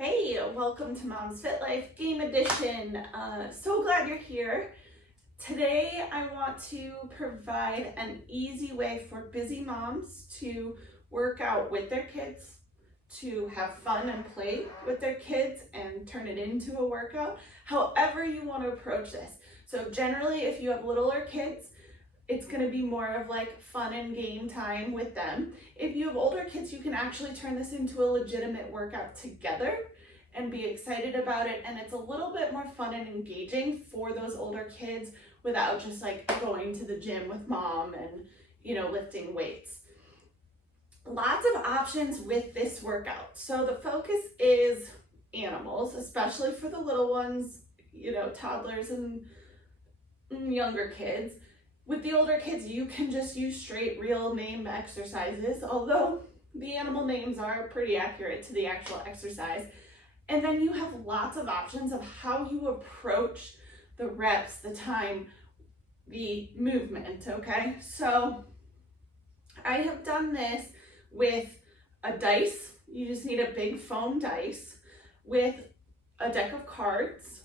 Hey, welcome to Mom's Fit Life Game Edition. So glad you're here. Today I want to provide an easy way for busy moms to work out with their kids, to have fun and play with their kids and turn it into a workout, however you want to approach this. So generally, if you have littler kids, it's going to be more of like fun and game time with them. If you have older kids, you can actually turn this into a legitimate workout together and be excited about it. And it's a little bit more fun and engaging for those older kids without just like going to the gym with mom and, lifting weights. Lots of options with this workout. So the focus is animals, especially for the little ones, toddlers and younger kids. With the older kids, you can just use straight real name exercises, although the animal names are pretty accurate to the actual exercise. And then you have lots of options of how you approach the reps, the time, the movement, okay? So I have done this with a dice. You just need a big foam dice with a deck of cards,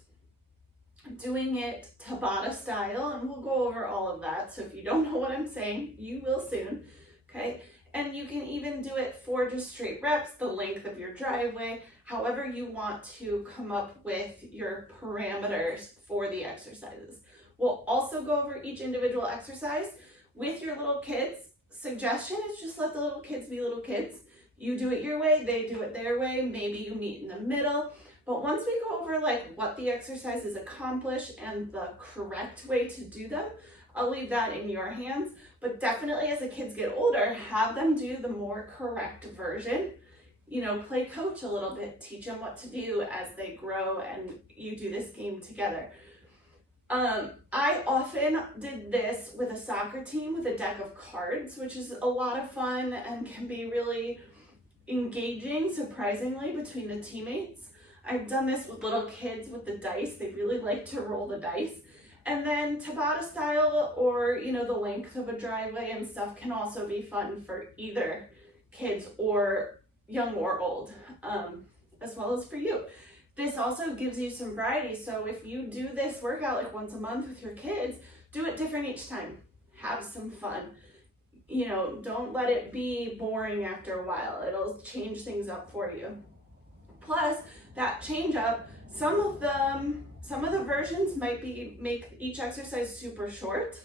doing it Tabata style, and we'll go over all of that. So if you don't know what I'm saying, you will soon, okay? And you can even do it for just straight reps, the length of your driveway, however you want to come up with your parameters for the exercises. We'll also go over each individual exercise with your little kids. Suggestion is just let the little kids be little kids. You do it your way, they do it their way, maybe you meet in the middle. But once we go over like what the exercises accomplish and the correct way to do them, I'll leave that in your hands. But definitely as the kids get older, have them do the more correct version. Play coach a little bit, teach them what to do as they grow and you do this game together. I often did this with a soccer team with a deck of cards, which is a lot of fun and can be really engaging, surprisingly, between the teammates. I've done this with little kids with the dice. They really like to roll the dice. And then Tabata style or, the length of a driveway and stuff can also be fun for either kids or young or old, as well as for you. This also gives you some variety. So if you do this workout like once a month with your kids, do it different each time. Have some fun. Don't let it be boring after a while. It'll change things up for you. Plus, that change up, some of the versions might make each exercise super short,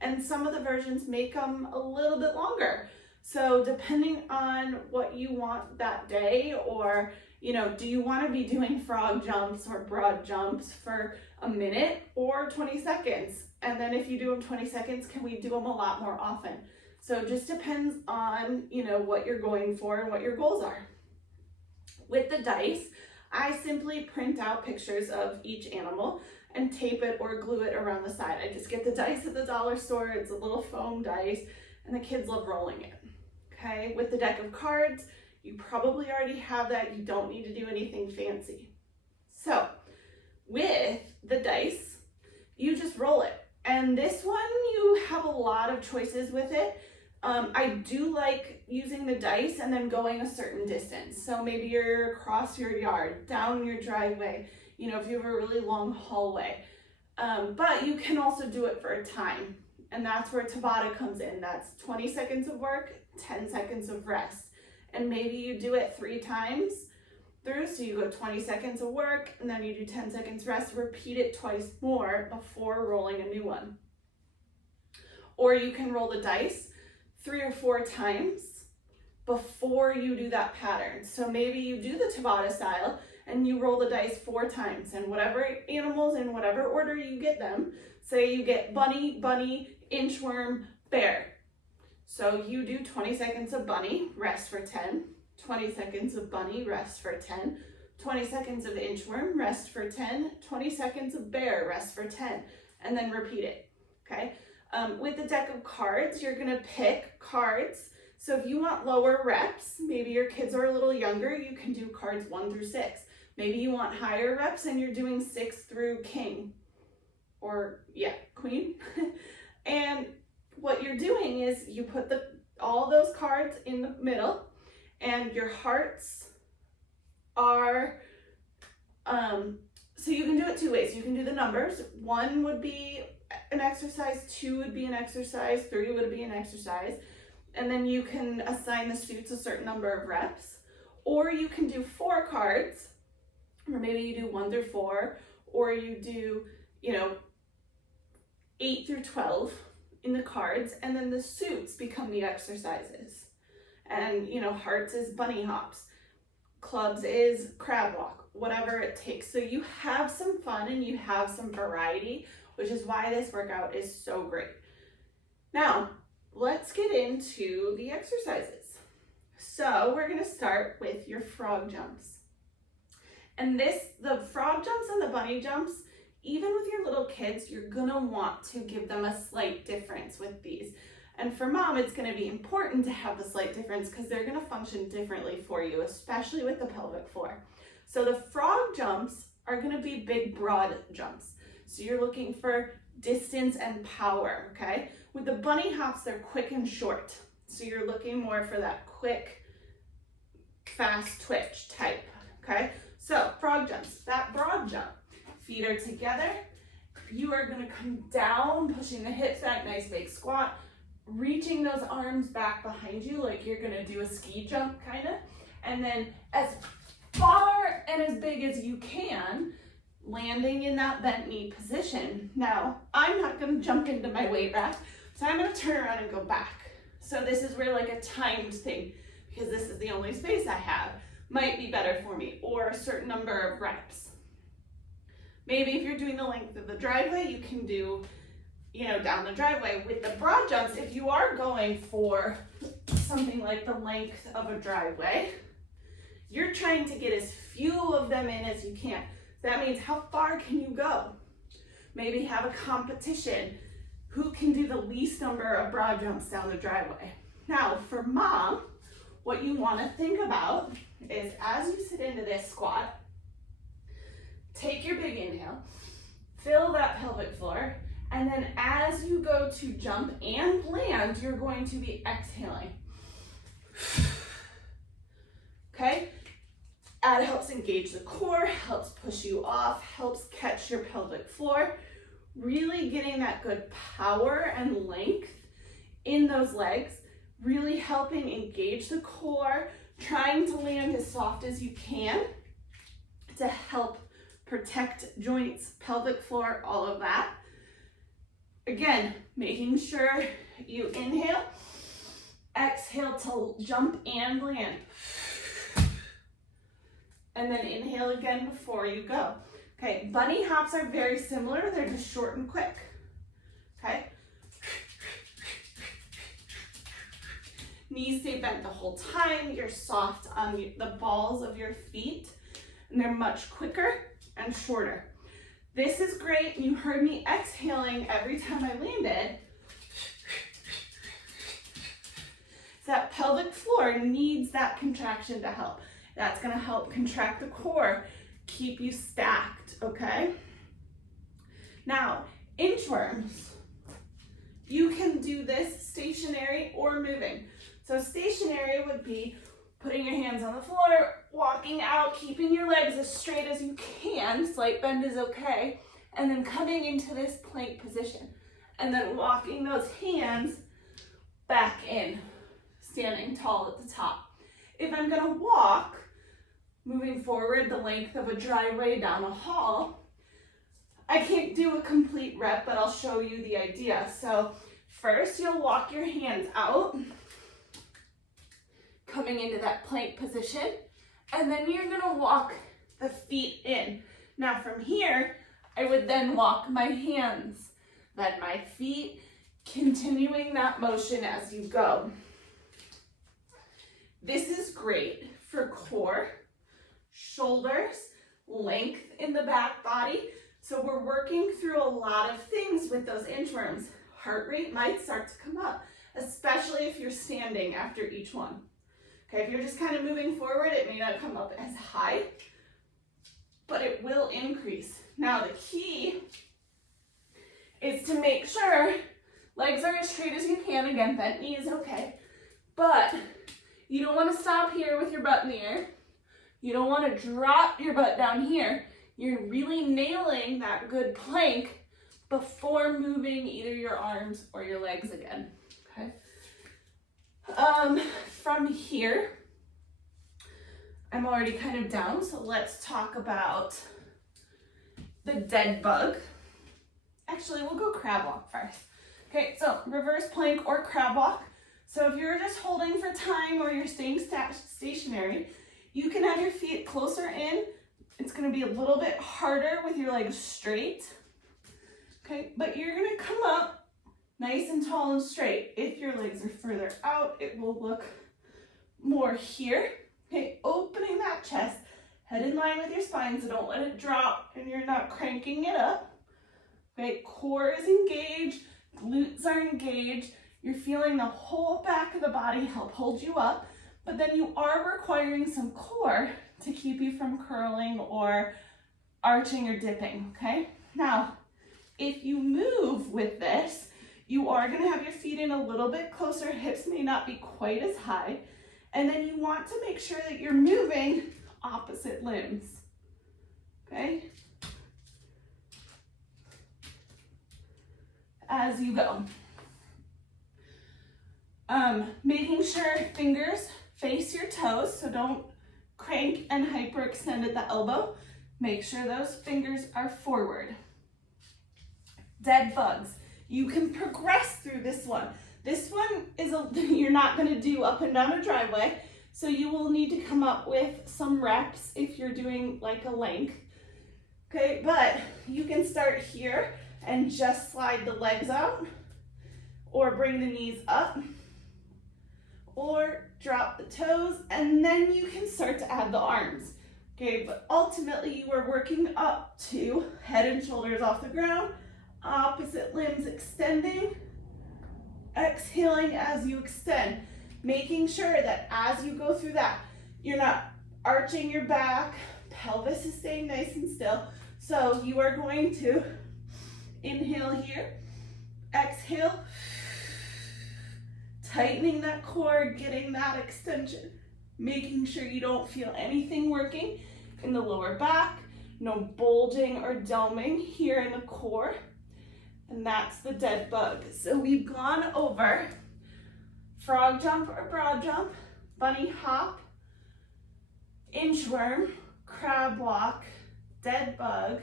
and some of the versions make them a little bit longer. So depending on what you want that day, or do you want to be doing frog jumps or broad jumps for a minute or 20 seconds? And then if you do them 20 seconds, can we do them a lot more often? So it just depends on what you're going for and what your goals are. With the dice, I simply print out pictures of each animal and tape it or glue it around the side. I just get the dice at the dollar store. It's a little foam dice, and the kids love rolling it. Okay, with the deck of cards, you probably already have that. You don't need to do anything fancy. So with the dice, you just roll it. And this one, you have a lot of choices with it. I do like using the dice and then going a certain distance. So maybe you're across your yard, down your driveway, if you have a really long hallway. But you can also do it for a time. And that's where Tabata comes in. That's 20 seconds of work, 10 seconds of rest. And maybe you do it 3 times through. So you go 20 seconds of work and then you do 10 seconds rest, repeat it twice more before rolling a new one. Or you can roll the dice 3 or 4 times before you do that pattern. So maybe you do the Tabata style and you roll the dice 4 times, and whatever animals in whatever order you get them, say you get bunny, inchworm, bear. So you do 20 seconds of bunny, rest for 10, 20 seconds of bunny, rest for 10, 20 seconds of inchworm, rest for 10, 20 seconds of bear, rest for 10, and then repeat it, okay? With the deck of cards, you're gonna pick cards. So if you want lower reps, maybe your kids are a little younger, you can do cards 1 through 6. Maybe you want higher reps and you're doing 6 through king, or queen. And what you're doing is you put all those cards in the middle, and your hearts are, so you can do it two ways. You can do the numbers. 1 would be an exercise, 2 would be an exercise, 3 would be an exercise. And then you can assign the suits a certain number of reps. Or you can do 4 cards, or maybe you do 1 through 4, or you do, 8 through 12 in the cards, and then the suits become the exercises. And, hearts is bunny hops, clubs is crab walk, whatever it takes. So you have some fun and you have some variety, which is why this workout is so great. Now, let's get into the exercises. So we're gonna start with your frog jumps. And the frog jumps and the bunny jumps, even with your little kids, you're gonna want to give them a slight difference with these. And for mom, it's gonna be important to have the slight difference because they're gonna function differently for you, especially with the pelvic floor. So the frog jumps are gonna be big, broad jumps. So you're looking for distance and power, okay? With the bunny hops, they're quick and short. So you're looking more for that quick, fast twitch type, okay? So frog jumps, that broad jump, feet are together. You are gonna come down, pushing the hips back, nice big squat, reaching those arms back behind you like you're gonna do a ski jump kind of, and then as far and as big as you can, landing in that bent knee position. Now, I'm not gonna jump into my weight rack, so I'm gonna turn around and go back. So this is where like a timed thing, because this is the only space I have, might be better for me, or a certain number of reps. Maybe if you're doing the length of the driveway, you can do, down the driveway. With the broad jumps, if you are going for something like the length of a driveway, you're trying to get as few of them in as you can. That means how far can you go? Maybe have a competition. Who can do the least number of broad jumps down the driveway? Now, for mom, what you want to think about is as you sit into this squat, take your big inhale, fill that pelvic floor, and then as you go to jump and land, you're going to be exhaling. Okay? That helps engage the core, helps push you off, helps catch your pelvic floor, really getting that good power and length in those legs, really helping engage the core, trying to land as soft as you can to help protect joints, pelvic floor, all of that. Again, making sure you inhale, exhale to jump and land. And then inhale again before you go. Okay, bunny hops are very similar. They're just short and quick. Okay. Knees stay bent the whole time. You're soft on the balls of your feet. And they're much quicker and shorter. This is great. You heard me exhaling every time I landed. That pelvic floor needs that contraction to help. That's gonna help contract the core, keep you stacked, okay? Now, inchworms. You can do this stationary or moving. So stationary would be putting your hands on the floor, walking out, keeping your legs as straight as you can, slight bend is okay, and then coming into this plank position. And then walking those hands back in, standing tall at the top. If I'm gonna walk, moving forward the length of a driveway down a hall, I can't do a complete rep, but I'll show you the idea. So first you'll walk your hands out, coming into that plank position, and then you're gonna walk the feet in. Now from here, I would then walk my hands, then my feet, continuing that motion as you go. This is great for core, shoulders, length in the back body. So we're working through a lot of things with those inchworms. Heart rate might start to come up, especially if you're standing after each one. Okay, if you're just kind of moving forward, it may not come up as high, but it will increase. Now the key is to make sure legs are as straight as you can. Again, bent knee is okay, but you don't want to stop here with your butt in the air. You don't want to drop your butt down here. You're really nailing that good plank before moving either your arms or your legs again, okay? From here, I'm already kind of down, so let's talk about the dead bug. Actually, we'll go crab walk first. Okay, so reverse plank or crab walk. So if you're just holding for time or you're staying stationary, you can have your feet closer in. It's gonna be a little bit harder with your legs straight. Okay, but you're gonna come up nice and tall and straight. If your legs are further out, it will look more here. Okay, opening that chest, head in line with your spine, so don't let it drop and you're not cranking it up. Okay, core is engaged, glutes are engaged. You're feeling the whole back of the body help hold you up, but then you are requiring some core to keep you from curling or arching or dipping, okay? Now, if you move with this, you are gonna have your feet in a little bit closer, hips may not be quite as high, and then you want to make sure that you're moving opposite limbs, okay? As you go. Making sure fingers face your toes, so don't crank and hyperextend at the elbow. Make sure those fingers are forward. Dead bugs. You can progress through this one. This one is you're not going to do up and down a driveway, so you will need to come up with some reps if you're doing like a length. Okay, but you can start here and just slide the legs out, or bring the knees up, or drop the toes, and then you can start to add the arms. Okay, but ultimately you are working up to head and shoulders off the ground, opposite limbs extending, exhaling as you extend, making sure that as you go through that, you're not arching your back, pelvis is staying nice and still. So you are going to inhale here, exhale, tightening that core, getting that extension, making sure you don't feel anything working in the lower back, no bulging or doming here in the core. And that's the dead bug. So we've gone over frog jump or broad jump, bunny hop, inchworm, crab walk, dead bug,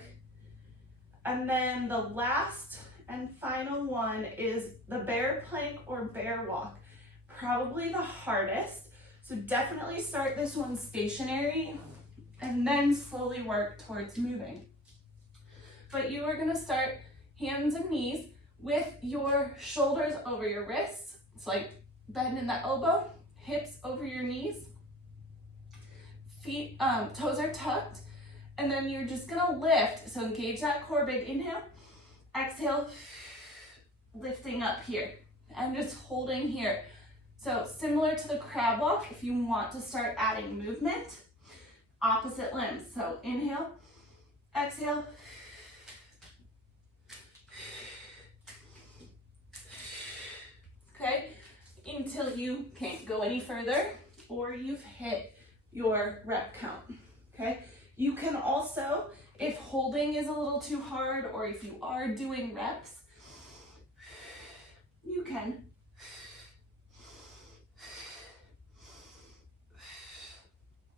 and then the last and final one is the bear plank or bear walk. Probably the hardest. So definitely start this one stationary and then slowly work towards moving. But you are gonna start hands and knees with your shoulders over your wrists. It's like bend in the elbow, hips over your knees, feet, toes are tucked, and then you're just gonna lift. So engage that core, big inhale, exhale, lifting up here, and just holding here. So similar to the crab walk, if you want to start adding movement, opposite limbs. So inhale, exhale, okay, until you can't go any further or you've hit your rep count, okay? You can also, if holding is a little too hard or if you are doing reps, you can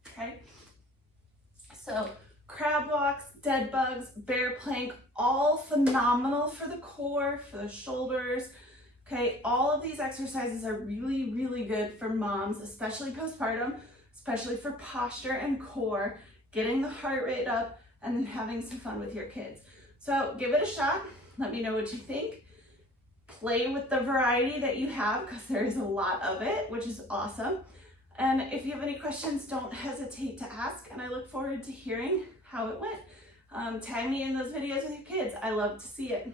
okay? So crab walks, dead bugs, bear plank, all phenomenal for the core, for the shoulders, okay? All of these exercises are really, really good for moms, especially postpartum, especially for posture and core, getting the heart rate up, and then having some fun with your kids. So give it a shot. Let me know what you think. Play with the variety that you have because there is a lot of it, which is awesome. And if you have any questions, don't hesitate to ask, and I look forward to hearing how it went. Tag me in those videos with your kids. I love to see it.